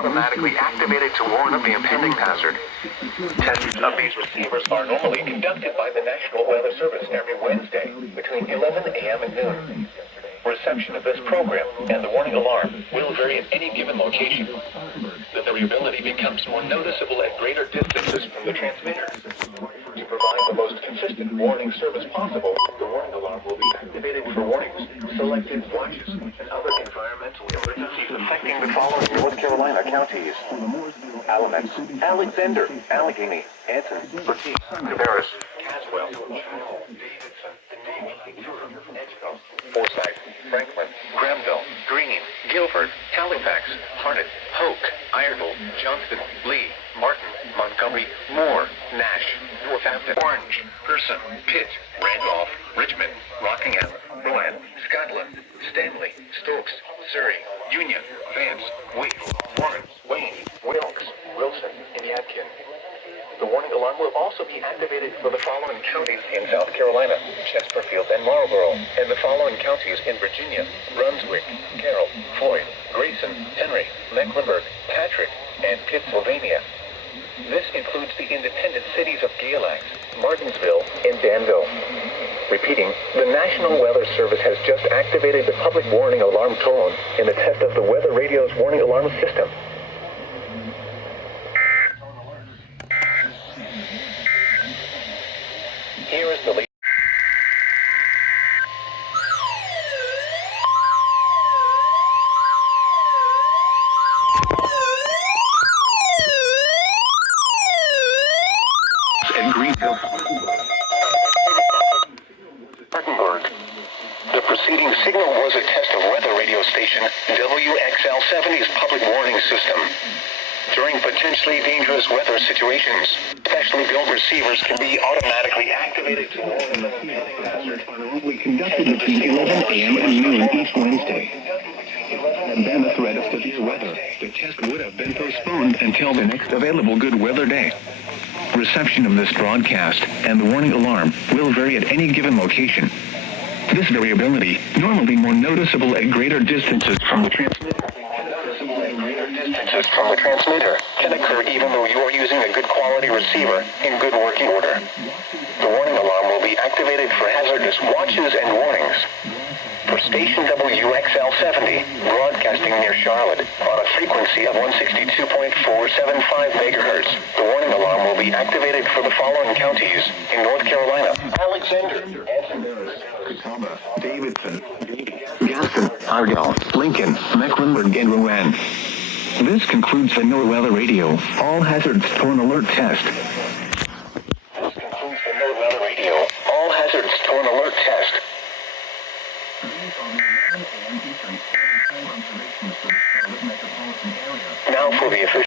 automatically activated to warn of the impending hazard. Tests of these receivers are normally conducted by the National Weather Service every Wednesday between 11 a.m. and noon. Reception of this program and the warning alarm will vary at any given location. The variability becomes more noticeable at greater distances from the transmitter. To provide the most consistent warning service possible, the warning alarm will be activated for warnings, selected watches, and other environmental emergencies affecting the following North Carolina counties: Alamance, Alexander, Allegheny, Anson, Bertie, Cabarrus, Caswell, Davidson, Edgeville, Forsyth, Franklin, Granville, Greene, Guilford, Halifax, Harnett, Hoke, Iredell, Johnston, Lee, Martin, Montgomery, Moore, Nash, Northampton, Orange, Person, Pitt, Randolph, Richmond, Rockingham, Rowan, Scotland, Stanley, Stokes, Surrey, Union, Vance, Wake, Warren, Wayne, Wilkes, Wilson, and Yadkin. The warning alarm will also be activated for the following counties in South Carolina: Chesterfield and Marlborough, and the following counties in Virginia: Brunswick, Carroll, Floyd, Grayson, Henry, Mecklenburg, Patrick, and Pittsylvania. This includes the independent cities of Galax, Martinsville, and Danville. Repeating, the National Weather Service has just activated the public warning alarm tone in the test of the Weather Radio's warning alarm system. Here is the and Greenville. Spartanburg. The preceding signal was a test of weather radio station WXL-70's public warning system. During potentially dangerous weather situations, specially built receivers can be automatically activated to warn of an impending hazard. We conducted between 11 a.m. and noon each Wednesday. And then the threat of severe weather. The test would have been postponed until the next available good weather day. Reception of this broadcast and the warning alarm will vary at any given location. This variability, normally more noticeable at greater distances from the transmitter, can occur even though you are using a good quality receiver in good working order. The warning alarm will be activated for hazardous watches and warnings. For station WXL-70, broadcasting near Charlotte on a frequency of 162.475 megahertz, the warning alarm will be activated for the following counties in North Carolina: Alexander, Catawba, Davidson, Gaston, Argyle, Lincoln, Mecklenburg, and Rowan. This concludes the NOAA Weather Radio All Hazards Tone Alert Test. All Hazards Tone Alert Test.